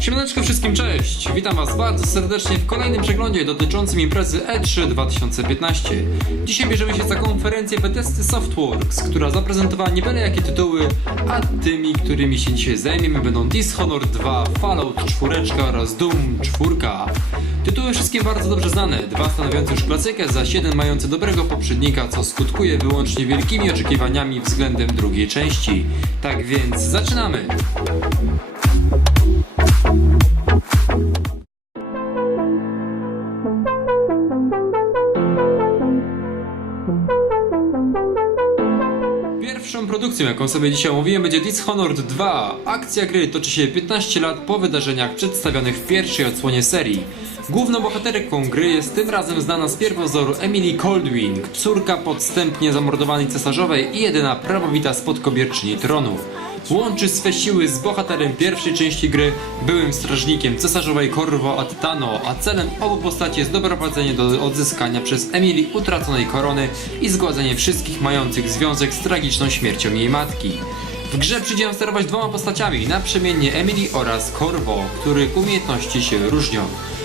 Siemaneczko wszystkim, cześć! Witam was bardzo serdecznie w kolejnym przeglądzie dotyczącym imprezy E3 2015. Dzisiaj bierzemy się za konferencję Bethesdy Softworks, która zaprezentowała nie byle jakie tytuły, a tymi, którymi się dzisiaj zajmiemy będą Dishonored 2, Fallout 4 oraz Doom 4. Tytuły wszystkie bardzo dobrze znane, dwa stanowiące już klasykę, zaś jeden mający dobrego poprzednika, co skutkuje wyłącznie wielkimi oczekiwaniami względem drugiej części. Tak więc zaczynamy! Pierwszą produkcją, jaką sobie dzisiaj omówiłem, będzie Dishonored 2. Akcja gry toczy się 15 lat po wydarzeniach przedstawionych w pierwszej odsłonie serii. Główną bohaterką gry jest tym razem znana z pierwowzoru Emily Coldwing, córka podstępnie zamordowanej cesarzowej i jedyna prawowita spodkobierczyni tronu. Łączy swe siły z bohaterem pierwszej części gry, byłym strażnikiem cesarzowej Corvo Attano, a celem obu postaci jest doprowadzenie do odzyskania przez Emily utraconej korony i zgładzenie wszystkich mających związek z tragiczną śmiercią jej matki. W grze przyjdzie nam sterować dwoma postaciami, naprzemiennie Emily oraz Corvo, których umiejętności się różnią.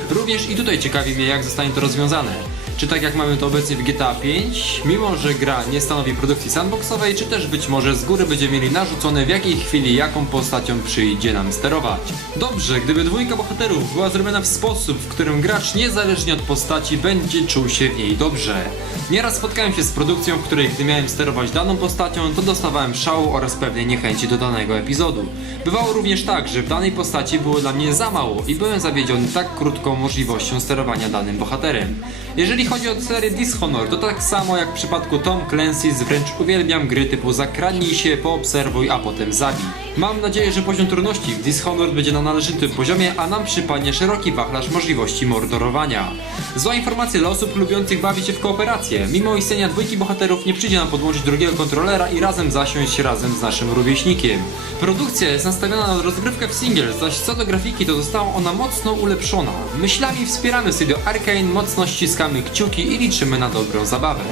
Również i tutaj ciekawi mnie jak zostanie to rozwiązane. Czy tak jak mamy to obecnie w GTA 5, mimo że gra nie stanowi produkcji sandboxowej, czy też być może z góry będziemy mieli narzucone w jakiej chwili jaką postacią przyjdzie nam sterować. Dobrze, gdyby dwójka bohaterów była zrobiona w sposób, w którym gracz niezależnie od postaci będzie czuł się w niej dobrze. Nieraz spotkałem się z produkcją, w której gdy miałem sterować daną postacią, to dostawałem szału oraz pewnej niechęci do danego epizodu. Bywało również tak, że w danej postaci było dla mnie za mało i byłem zawiedziony tak krótką możliwością sterowania danym bohaterem. Jeżeli chodzi o serię Dishonored, to tak samo jak w przypadku Tom Clancy's, wręcz uwielbiam gry typu zakradnij się, poobserwuj, a potem zabij. Mam nadzieję, że poziom trudności w Dishonored będzie na należytym poziomie, a nam przypadnie szeroki wachlarz możliwości mordorowania. Zła informacja dla osób lubiących bawić się w kooperację. Mimo istnienia dwójki bohaterów nie przyjdzie nam podłączyć drugiego kontrolera i razem zasiąść razem z naszym rówieśnikiem. Produkcja jest nastawiona na rozgrywkę w single, zaś co do grafiki to została ona mocno ulepszona. Myślami wspieramy studio Arkane, mocno ściskamy kciuki i liczymy na dobrą zabawę.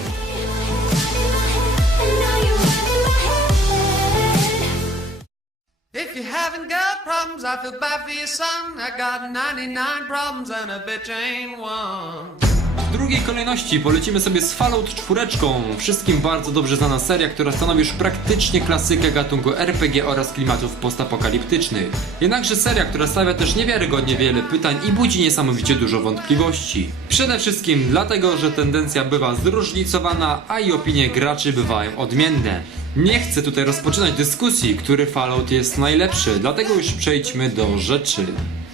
If you haven't got problems, I feel bad for your son. I got 99 problems and a bitch ain't one. W drugiej kolejności polecimy sobie z Fallout 4, wszystkim bardzo dobrze znana seria, która stanowi już praktycznie klasykę gatunku RPG oraz klimatów postapokaliptycznych. Jednakże seria, która stawia też niewiarygodnie wiele pytań i budzi niesamowicie dużo wątpliwości. Przede wszystkim dlatego, że tendencja bywa zróżnicowana, a i opinie graczy bywają odmienne. Nie chcę tutaj rozpoczynać dyskusji, który Fallout jest najlepszy, dlatego już przejdźmy do rzeczy.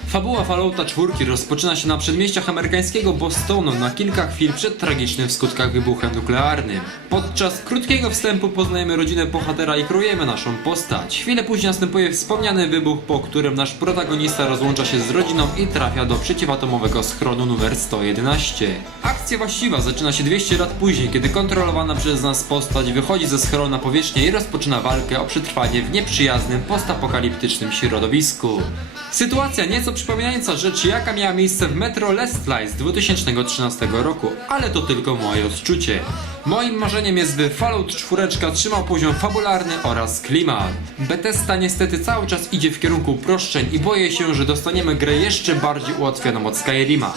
Fabuła Fallouta 4 rozpoczyna się na przedmieściach amerykańskiego Bostonu na kilka chwil przed tragicznym w skutkach wybuchem nuklearnym. Podczas krótkiego wstępu poznajemy rodzinę bohatera i krojemy naszą postać. Chwilę później następuje wspomniany wybuch, po którym nasz protagonista rozłącza się z rodziną i trafia do przeciwatomowego schronu numer 111. Akcja właściwa zaczyna się 200 lat później, kiedy kontrolowana przez nas postać wychodzi ze schronu na powierzchnię i rozpoczyna walkę o przetrwanie w nieprzyjaznym, postapokaliptycznym środowisku. Sytuacja nieco przypominająca rzecz, jaka miała miejsce w Metro Last Light z 2013 roku, ale to tylko moje odczucie. Moim marzeniem jest, by Fallout 4 trzymał poziom fabularny oraz klimat. Bethesda niestety cały czas idzie w kierunku uproszczeń i boję się, że dostaniemy grę jeszcze bardziej ułatwioną od Skyrima.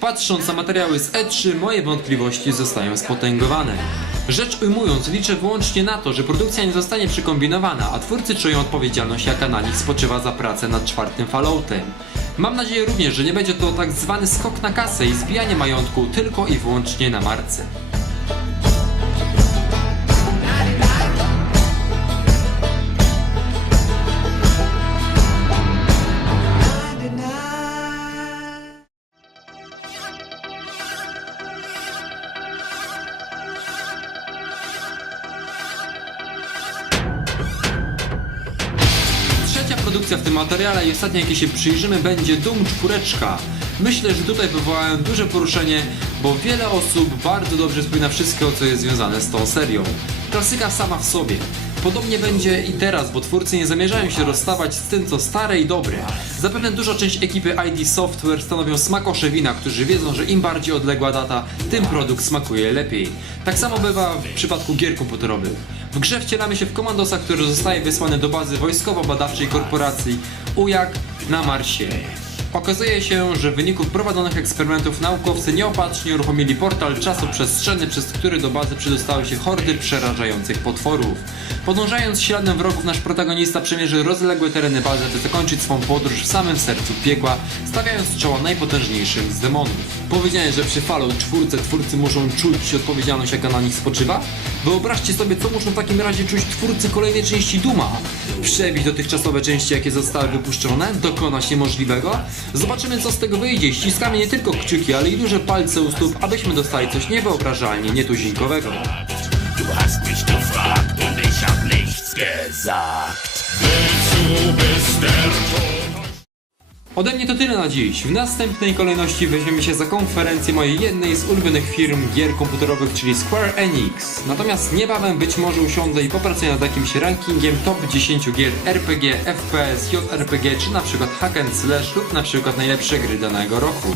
Patrząc na materiały z E3, moje wątpliwości zostają spotęgowane. Rzecz ujmując, liczę wyłącznie na to, że produkcja nie zostanie przykombinowana, a twórcy czują odpowiedzialność, jaka na nich spoczywa za pracę nad czwartym Falloutem. Mam nadzieję również, że nie będzie to tak zwany skok na kasę i zbijanie majątku tylko i wyłącznie na marce. Trzecia produkcja w tym materiale i ostatnia jakiej się przyjrzymy będzie Doom 4. Myślę, że tutaj wywołałem duże poruszenie, bo wiele osób bardzo dobrze spójna wszystko, co jest związane z tą serią. Klasyka sama w sobie. Podobnie będzie i teraz, bo twórcy nie zamierzają się rozstawać z tym, co stare i dobre. Zapewne duża część ekipy ID Software stanowią smakosze wina, którzy wiedzą, że im bardziej odległa data, tym produkt smakuje lepiej. Tak samo bywa w przypadku gier komputerowych. W grze wcielamy się w komandosa, który zostaje wysłany do bazy wojskowo-badawczej korporacji UJAK na Marsie. Okazuje się, że w wyniku prowadzonych eksperymentów naukowcy nieopatrznie uruchomili portal czasoprzestrzenny, przez który do bazy przedostały się hordy przerażających potworów. Podążając śladem wrogów, nasz protagonista przemierzy rozległe tereny bazy, by zakończyć swą podróż w samym sercu piekła, stawiając czoła najpotężniejszym z demonów. Powiedziałem, że przy Fallout 4 twórcy muszą czuć odpowiedzialność, jaka na nich spoczywa? Wyobraźcie sobie, co muszą w takim razie czuć twórcy kolejnej części Duma. Przebić dotychczasowe części, jakie zostały wypuszczone, dokonać niemożliwego? Zobaczymy, co z tego wyjdzie. Ściskamy nie tylko kciuki, ale i duże palce u stóp, abyśmy dostali coś niewyobrażalnie nietuzinkowego. Ode mnie to tyle na dziś. W następnej kolejności weźmiemy się za konferencję mojej jednej z ulubionych firm gier komputerowych, czyli Square Enix. Natomiast niebawem być może usiądę i popracuję nad jakimś rankingiem top 10 gier RPG, FPS, JRPG, czy na przykład hack and slash lub na przykład najlepsze gry danego roku.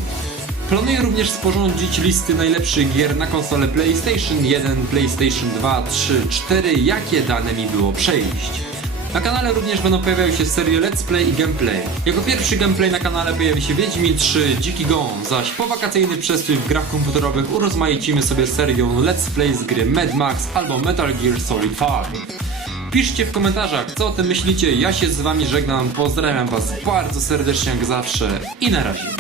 Planuję również sporządzić listy najlepszych gier na konsolę PlayStation 1, PlayStation 2, 3, 4, jakie dane mi było przejść. Na kanale również będą pojawiały się serie Let's Play i Gameplay. Jako pierwszy gameplay na kanale pojawi się Wiedźmin 3 Dziki Gon, zaś po wakacyjny przestój w grach komputerowych urozmaicimy sobie serią Let's Play z gry Mad Max albo Metal Gear Solid 5. Piszcie w komentarzach, co o tym myślicie. Ja się z wami żegnam, pozdrawiam was bardzo serdecznie jak zawsze i na razie.